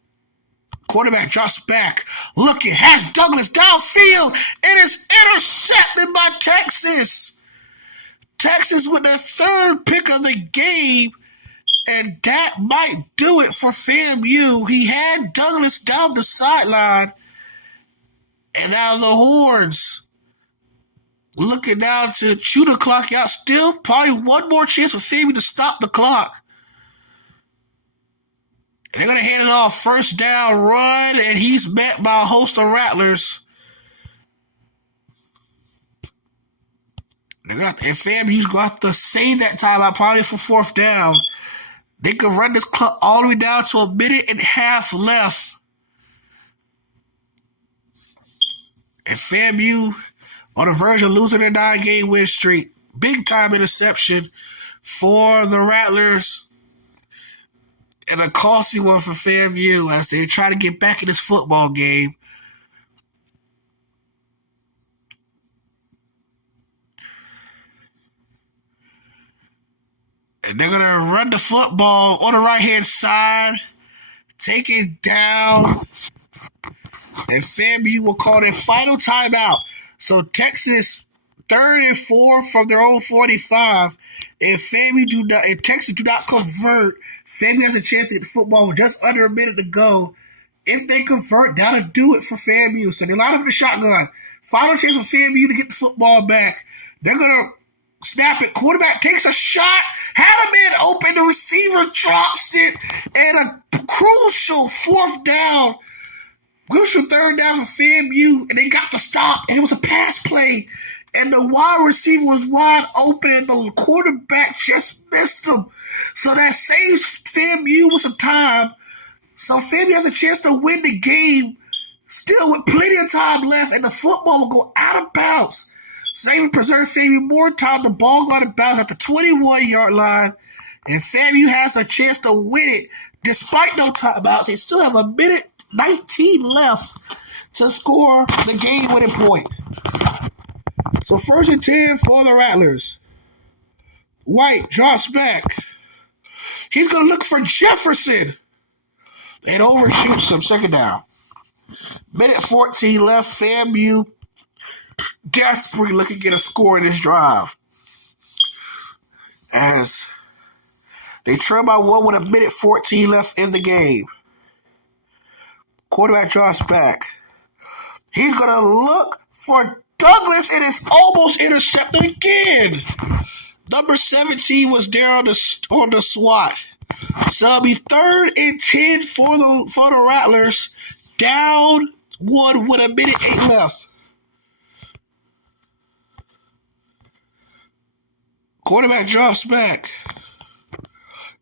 Quarterback drops back. Looking, has Douglas downfield. It is intercepted by Texas. Texas with their 3rd pick of the game. And that might do it for FAMU. He had Douglas down the sideline. And now the Horns looking down to chew the clock out. Still probably one more chance for FAMU to stop the clock. And they're going to hand it off. First down run, and he's met by a host of Rattlers. And FAMU's going to have to save that timeout probably for 4th down. They could run this clock all the way down to 1.5 minutes left. And FAMU on the verge of losing their 9-game win streak. Big time interception for the Rattlers. And a costly one for FAMU as they try to get back in this football game. And they're going to run the football on the right-hand side. Take it down. And FAMU will call their final timeout. So Texas 3rd and 4 from their own 45. If Texas do not convert, FAMU has a chance to get the football with just under a minute to go. If they convert, that'll do it for FAMU. So they line up in the shotgun. Final chance for FAMU to get the football back. They're going to snap it. Quarterback takes a shot. Had a man open. The receiver drops it. And a crucial 4th down. Crucial 3rd down for FAMU. And they got to stop. And it was a pass play. And the wide receiver was wide open. And the quarterback just missed him. So that saves FAMU with some time. So FAMU has a chance to win the game still with plenty of time left, and the football will go out of bounds. So they even preserve FAMU more time. The ball got out of bounds at the 21-yard line, and FAMU has a chance to win it despite no timeouts. They still have a minute 19 left to score the game-winning point. So 1st and 10 for the Rattlers. White drops back. He's going to look for Jefferson. And overshoots him. 2nd down. Minute 14 left. FAMU desperately looking to get a score in this drive. As they trail by 1 with a minute 14 left in the game. Quarterback drops back. He's going to look for Douglas, and it's almost intercepted again. Number 17 was there on the SWAT. So it'll be 3rd and 10 for the Rattlers. Down 1 with a minute 8 left. Quarterback drops back.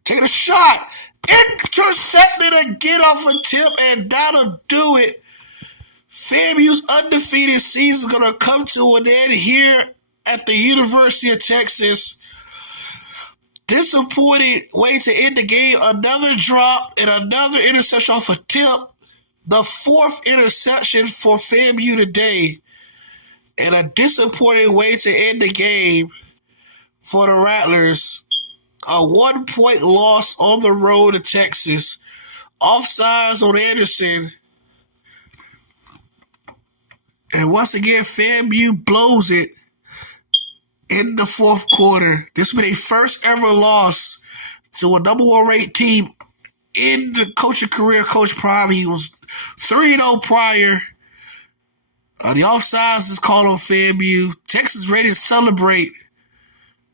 Take a shot. Intercepted again off a tip, and that'll do it. FAMU's undefeated season is going to come to an end here at the University of Texas. Disappointing way to end the game. Another drop and another interception off a tip. The 4th interception for FAMU today. And a disappointing way to end the game for the Rattlers. A 1-point loss on the road to Texas. Offsides on Anderson. And once again, FAMU blows it in the 4th quarter. This will be their first ever loss to a number 1 ranked team in the coaching career. Coach Prime, he was 3-0 prior. The offsides is called on FAMU. Texas ready to celebrate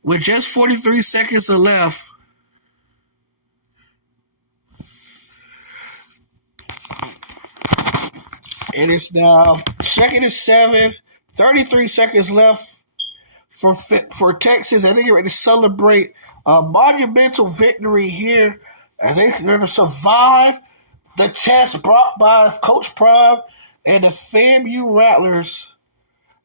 with just 43 seconds left. And it's now 2nd and 7, 33 seconds left for Texas. I think they're ready to celebrate a monumental victory here. And they're going to survive the test brought by Coach Prime and the FAMU Rattlers.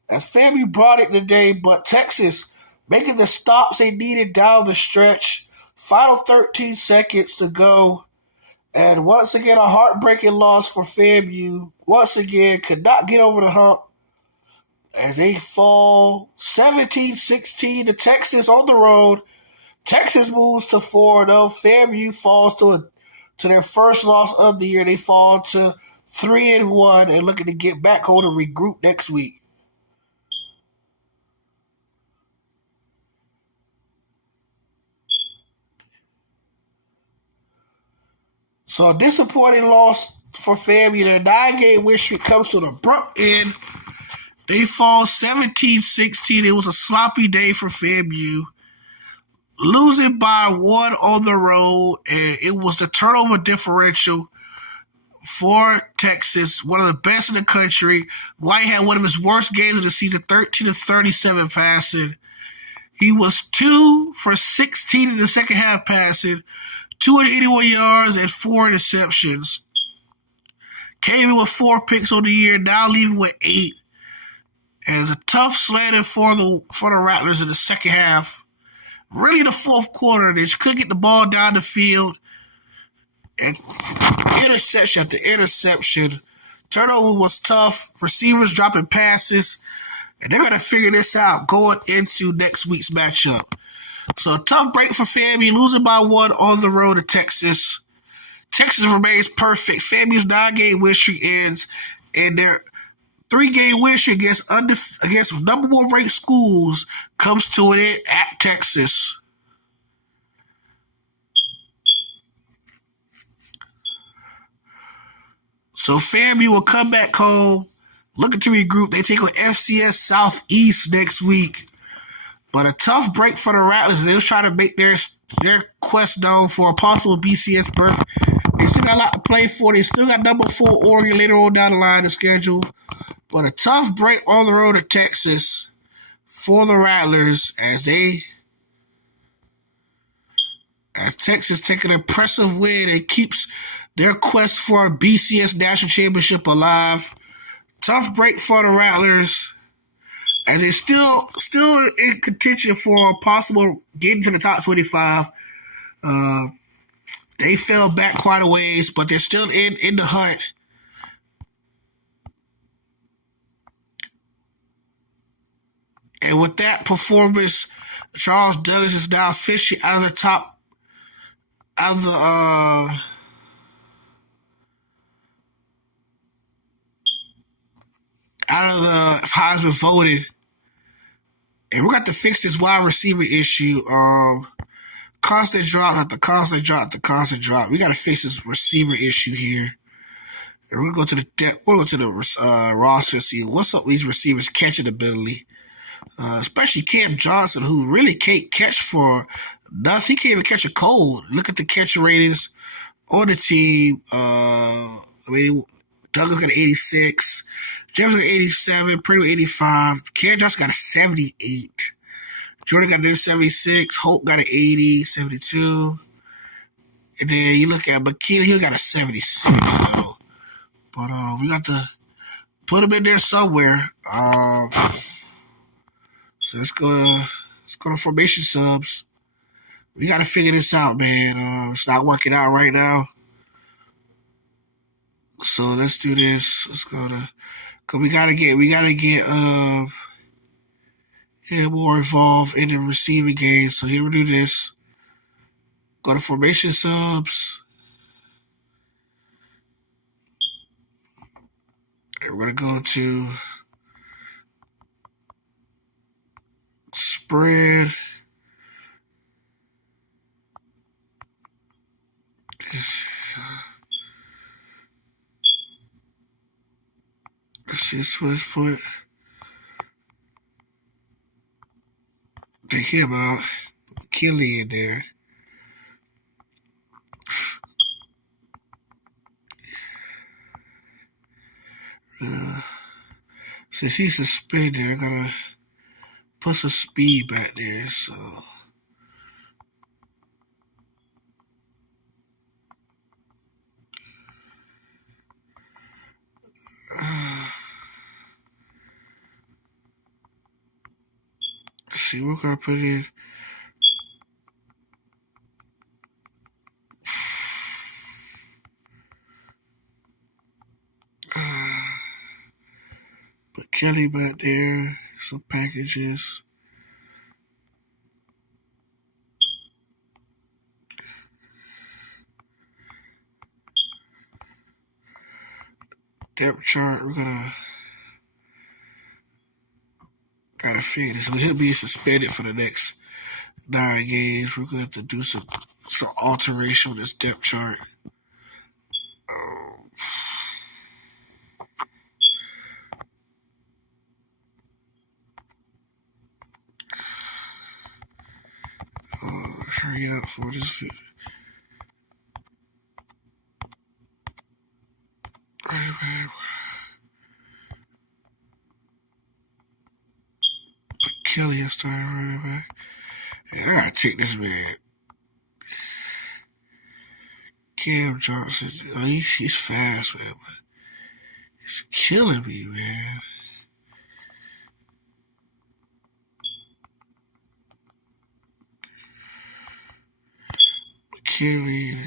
As FAMU brought it today, but Texas making the stops they needed down the stretch. Final 13 seconds to go. And once again, a heartbreaking loss for FAMU. Once again, could not get over the hump as they fall 17-16 to Texas on the road. Texas moves to 4-0. FAMU falls to their first loss of the year. They fall to 3-1 and looking to get back home and regroup next week. So a disappointing loss for FAMU. Their 9-game win streak comes to an abrupt end. They fall 17-16. It was a sloppy day for FAMU. Losing by 1 on the road, and it was the turnover differential for Texas, one of the best in the country. White had one of his worst games of the season, 13-37 passing. He was 2 for 16 in the second half passing, 281 yards and 4 interceptions. Came in with 4 picks on the year, now leaving with 8. And it's a tough sledding for the Rattlers in the second half. Really the 4th quarter, they just couldn't get the ball down the field. And interception after interception. Turnover was tough. Receivers dropping passes. And they're going to figure this out going into next week's matchup. So a tough break for FAMU, losing by 1 on the road to Texas. Texas remains perfect. FAMU's 9-game win streak ends, and their 3-game win streak against number 1 ranked schools comes to an end at Texas. So FAMU will come back home, looking to regroup. They take on FCS Southeast next week. But a tough break for the Rattlers. They'll try to make their quest known for a possible BCS berth. They still got a lot to play for. They still got number 4 Oregon later on down the line to schedule. But a tough break on the road to Texas for the Rattlers as Texas take an impressive win and keeps Their quest for a BCS National Championship alive. Tough break for the Rattlers, as they're still in contention for a possible getting to the top 25. They fell back quite a ways, but they're still in the hunt. And with that performance, Charles Douglas is now officially out of the top, out of the Heisman voting. And we're going to have to fix this wide receiver issue. Constant drop after constant drop after constant drop. We got to fix this receiver issue here. And we're going to go to the roster and see what's up with these receivers' catching ability. Especially Cam Johnson, who really can't catch for nothing. He can't even catch a cold. Look at the catch ratings on the team. Douglas got an 86. Jefferson got 87. Pringle 85. Cam Johnson got a 78. Jordan got a 76. Holt got an 80, 72. And then you look at McKinney, he got a 76. But we got to put him in there somewhere. So let's go to formation subs. We got to figure this out, man. It's not working out right now. So let's do this. Let's go to, cause we gotta get more involved in the receiving game. So here we do this. Go to formation subs. And we're gonna go to spread. Let's see, let's put. Take him out. Kelly in there. Since he's suspended, I gotta put some speed back there. So let's see, we're gonna put in. Put Kelly back there. Some packages. Depth chart. We're gotta figure this. He'll be suspended for the next 9 games. We're gonna have to do some alteration on this depth chart. Hurry up for this video. Put Kelly and start running back. Hey, I gotta take this man. Cam Johnson. Oh, he's fast, man. But he's killing me, man. McKinley.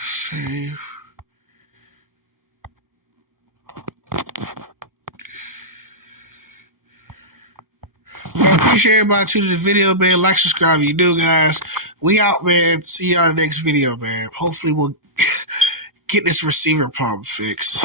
Save. I appreciate everybody tuning in the video, man. Like, subscribe if you do, guys. We out, man. See y'all in the next video, man. Hopefully we'll get this receiver problem fixed.